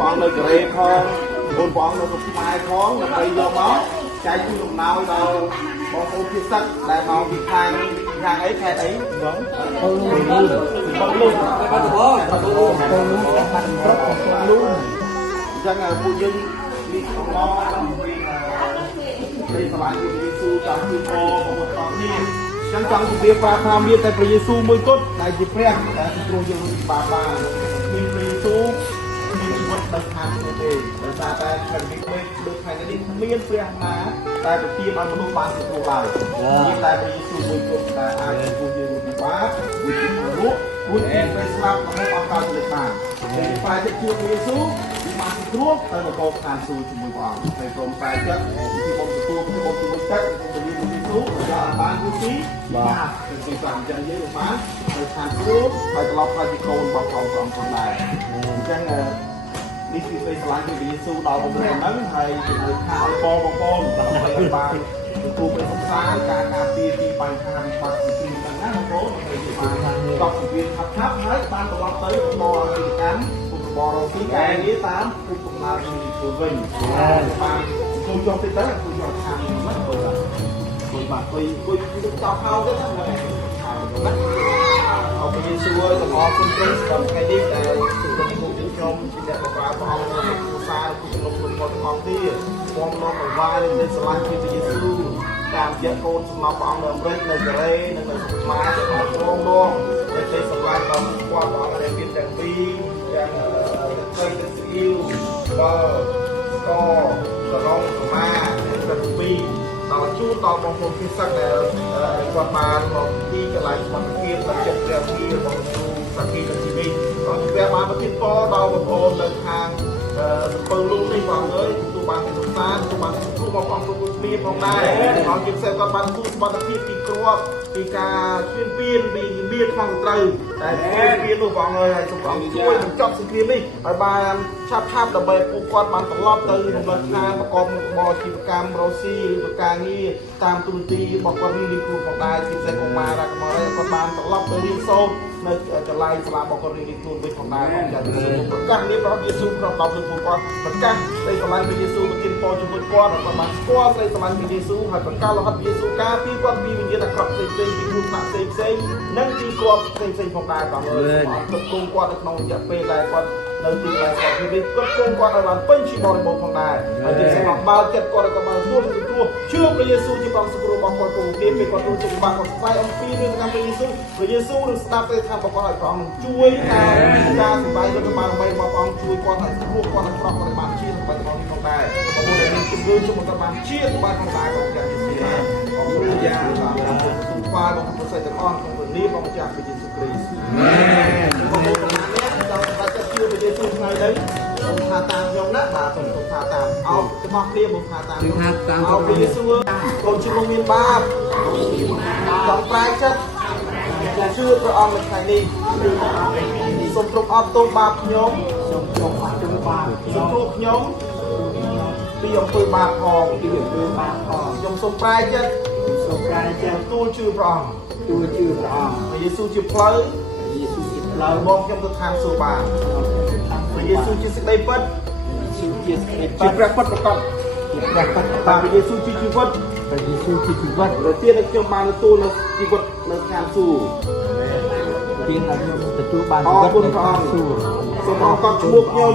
บองเลยกระเรพองบองเลยกับไม้ท้องแล้วไปยอมเอาใจที่ลมหนาวเราบองโอ้พิสักแต่มองทางấyแค่ấy giống con luôn chẳng là phụ nhân đi không lo đây các bạn thì Giêsu trong khi cô một con đi chẳng chẳng thì việc và tham gia tại Giêsu mới tốt đại dịch phèn tại trung tâm bà mình Giêsu mình vẫn đặt hàng về để ra tại cần bị quên được phải đi miên phèn mà tại được tiêm ăn một bàn thì thuộc bài nhưng tại Giêsu mới tốt tại ai cũng như quá vì chúng lúc vui em phải làm và không báo cáo được mà để phải được chưa Giêsu mà thuốc tới một câu hàn xù thì mới vào để còn phải chất thì một cái chất thì đi Giêsu và bán vũ khí và thì toàn chân dưới được bán để hàn thuốc phải lọc ra cái câu bảo phòng còn lại chẳng đi khi phải làm cái Giêsu đầu một người nắng hay người thao bo phải bàn tuเป็นสงสารการงานตีไปทางปัจจุบันต่างๆโน้ตในที่มาตอบสิ่งทับให้บ้านตลอดtớiมอสิ่งนั้นคุณบอเราที่แกนี้ตามคุณตรงนาดีคุณวิ่งมาคุณจงติดตั้งคุณจงทำมันเปิดคุณมาคุยต่อเข้าได้ทั้งหมดเอาไปยืนซัวจะมอคุณเกสกับใครดีแต่คุณผู้ชมชมที่จะบอกว่าพอคุณซาคุณลงทุนบนของที่มองลงไปว่าในสลัดที่จะสู้การเยอะโกนสำหรับองเริ่มเร่งในกระเรในกระสุนมาจะมาโล่งในใจสลายตอนว่าตอนในบินแดงปีอย่างเคยเป็นซิลก็จะร้องมาเป็นปีต่อชู้ต่อบางคนที่สักแต่ประมาณบางที่กระไรบางที่ตัดเจ็บเรื่องที่บางชูสักที่กับชีวิตตอนที่แวะมาประเทศปอเราบางคนเดินทางเปิดลูกในฝั่งเลยตัวบางเป็นสุสานตัวบางเป็นผู้มาฟังตัวคุณมีพองได้ตอนกินเสร็จตอนบางผู้บางที่ปีกรอบปีกาเปียนปีเบียดฟังตรึงแต่เบียดลูกฟังเลยสมองช่วยจับสิ่งที่นี่ไปบางชาติภาพดับเบิลผู้กอดบางตลอดตึงของราชการประกอบบอกิจกรรมโรซี่หรือการนี้ตามตุนตีบอกว่ามีครูของได้สิ่งใส่ของมาแล้วมาอะไรก็บางตลอดตึงเรียนโซ่ในจะไล่สลาบอกว่าเรียนครูไปของได้ของอย่างนี้ประกันนี้เราเยซูเราตอบเป็นผู้กอดประกันในสลายเป็นเยซูมากินปอจุบุญกอดประมาณกอดในสลายเป็นเยซูให้ประกันเราหัดเยซูกาพี่กอดพี่วิญญาณครับเซ็งที่คุณตัดเซ็งนั่งที่กอดเซ็งของได้ก่อนเลยตบกงกอดน้องอย่าเปย์ได้กอดនៅទីកន្លែងគាត់គឺគាត់គង់គាត់ឲ្យបានពេញជីវបរិបូរណ៍ផងដែរហើយទីសម្រាប់បើចិត្តគាត់ក៏បានទទួលជឿព្រះយេស៊ូវជាព្រះសង្គ្រោះរបស់គាត់ពលភាពពេលគាត់ចូលចិត្តបានគាត់ស្វែងអំពីរឿងតាមព្រះយេស៊ូវនឹងស្ដាប់ទៅថារបស់គាត់ឲ្យព្រះអង្គជួយតាមការសម្ដែងរបស់បានដើម្បីរបស់ព្រះអង្គជួយគាត់ឲ្យគ្រោះគាត់ឲ្យប្រោះគាត់បានជារបស់ព្រះអង្គផងដែរបងប្អូនដែលមានជំនឿជួយគាត់បានជាបានផងដែរគាត់ចាស់យេស៊ូវណាអរគុណយ៉ាងណាស់សូមថ្វាយបងប្អូនសិស្សទាំងអស់ក្នុងព្រះនាមរបស់ម្ចាស់ព្រះយេស៊ូវគ្រីស្ទបងប្អូនទាំងអស់នេះដល់តែជឿព្រះយេស៊ូវថ្ងៃនេះសូមថាតាមខ្ញុំណាបាទសូមថាតាមអោបរបស់គ្នាមកថាតាមអោបព្រះយេស៊ូវកូនជំនុំមានបាបចង់ប្រែចិត្តជឿព្រះអង្គនៅថ្ងៃនេះសូមគ្រប់អត់ទោសបាបខ្ញុំសូមគ្រប់អត់ទោសបាបសូមគ្រប់ខ្ញុំពីអំពើបាបផងខ្ញុំសូមប្រែចិត្តទូលជឿព្រះអង្គព្រះយេស៊ូវជាផ្លូវមកខ្ញុំទៅឋានសួគ៌បានព្រះយេស៊ូវជាសេចក្តីពិតជាព្រះពិតប្រកបព្រះយេស៊ូវជាជីវិតដែលទានឲ្យខ្ញុំបានទទួលនៅជីវិតនៅឋានសួគ៌ទានឲ្យខ្ញុំទទួលបានជីវិតនៅឋានសួគ៌សូមអរគុណឈ្មោះខ្ញុំ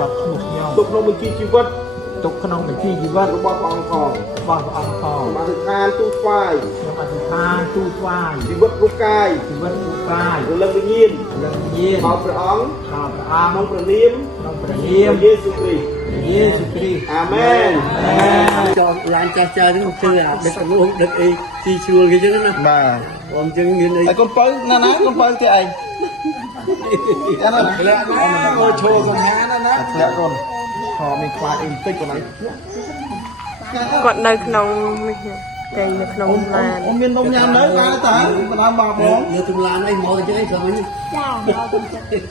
ទុកក្នុងបញ្ជីជីវិតរបស់ព្រះអង្គផងខ្ញុំអធិដ្ឋានទូលថ្វាយជីវិតរូបកាយរលឹកវិញ្ញាណដល់ព្រះអង្គក្នុងព្រះនាមព្រះយេស៊ូវគ្រីស្ទអាមែនចូលឡានចាស់ៗហ្នឹងគឺអាដឹកលោកដឹកអីទីជ្រួលគេចឹងណាបាទបងចឹងមានអីកូនបើណាកូនបើទេឯងអានោះធ្លាក់ណាអូឈោសំហាណាធ្លាក់រុនខំមានខ្លាចអីបន្តិចកន្លែងគាត់នៅក្នុងតែនៅក្នុងឡានមាននំញ៉ាំនៅឡានតើបណ្ដាមកបងនៅក្នុងឡានអីមកទៅចឹងអីព្រមនេះចាមកទៅចិត្ត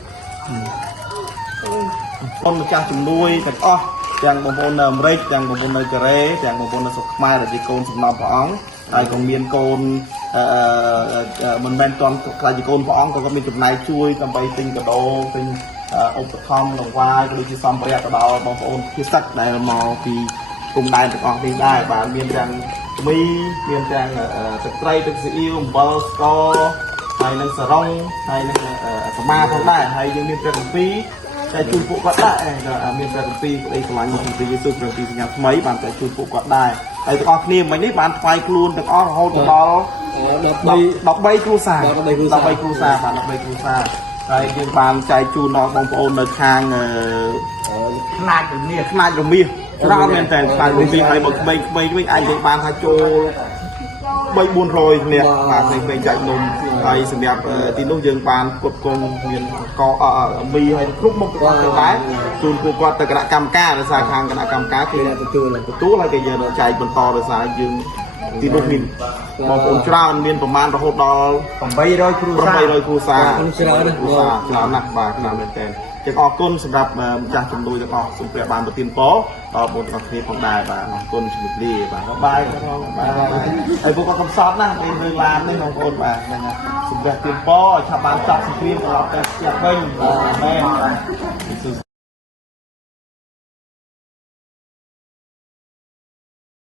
បងម្ចាស់ជំនួយទាំងអស់ទាំងបងប្អូននៅអាមេរិកទាំងបងប្អូននៅកូរ៉េទាំងបងប្អូននៅស្រុកខ្មែរដែលជាកូនសំណប់ព្រះអង្គហើយក៏មានកូនមិនមែនតន់ខ្លាចជាកូនព្រះអង្គក៏មានចំណែកជួយដើម្បីទិញកាដូទិញ ឧបត្ថម្ភនឹងវាយក៏ដូចជាសម្ភារៈទៅដល់បងប្អូនជាសឹកដែលមកពីគុំដែរទាំងអស់នេះដែរបាទមានទាំងមីមានទាំងទឹកត្រីទឹកស៊ីអ៊ីវអំបិលស្ករហើយនឹងសរងហើយនឹងសមាផងដែរហើយយើងមានព្រះគម្ពីរតែជួយពួកគាត់ដែរមានព្រះគម្ពីរក្តីស្រឡាញ់របស់ព្រះយេស៊ូវព្រះគម្ពីរសញ្ញាថ្មីបានតែជួយពួកគាត់ដែរហើយទាំងអស់គ្នាមិញនេះបានថ្វាយខ្លួនទាំងអស់រហូតដល់13គ្រួសារ13គ្រួសារបាទ13គ្រួសារហើយយើងបានចែកជូនដល់បងប្អូននៅខាងខ្នាតរមៀសច្រើនមែនតើខ្នាតរមៀសហើយមកក្មេងៗវិញអាចយើងបានថាចូល300-400នាក់បាទពេលចែកនំហើយសម្រាប់ទីនោះយើងបានគ្រប់គ្រងមានកមីហើយគ្រប់មុខទាំងអស់ទៅដែរជូនពួកគាត់ទៅគណៈកម្មការដោយសារខាងគណៈកម្មការគឺទទួលហើយគេយើងចែកបន្តដោយសារយើងទីនោះមានបងប្អូនច្រើនមានប្រមាណរហូតដល់800គ្រួសារច្រើនណាស់បាទច្រើនមែនតើចឹងអរគុណសម្រាប់ម្ចាស់ជំនួយទាំងអស់សូមព្រះបានប្រទានពរដល់បងប្អូនគ្នាផងដែរបាទអរគុណជំរាបលាបាទបាយហើយពួកគាត់កំសត់ណាស់ពេលលើឡាននេះបងប្អូនបាទហ្នឹងហើយសូមព្រះទានពរឲ្យឆាប់បានចប់សង្គ្រាមត្រឡប់ទៅផ្ទះវិញបាទអាមែន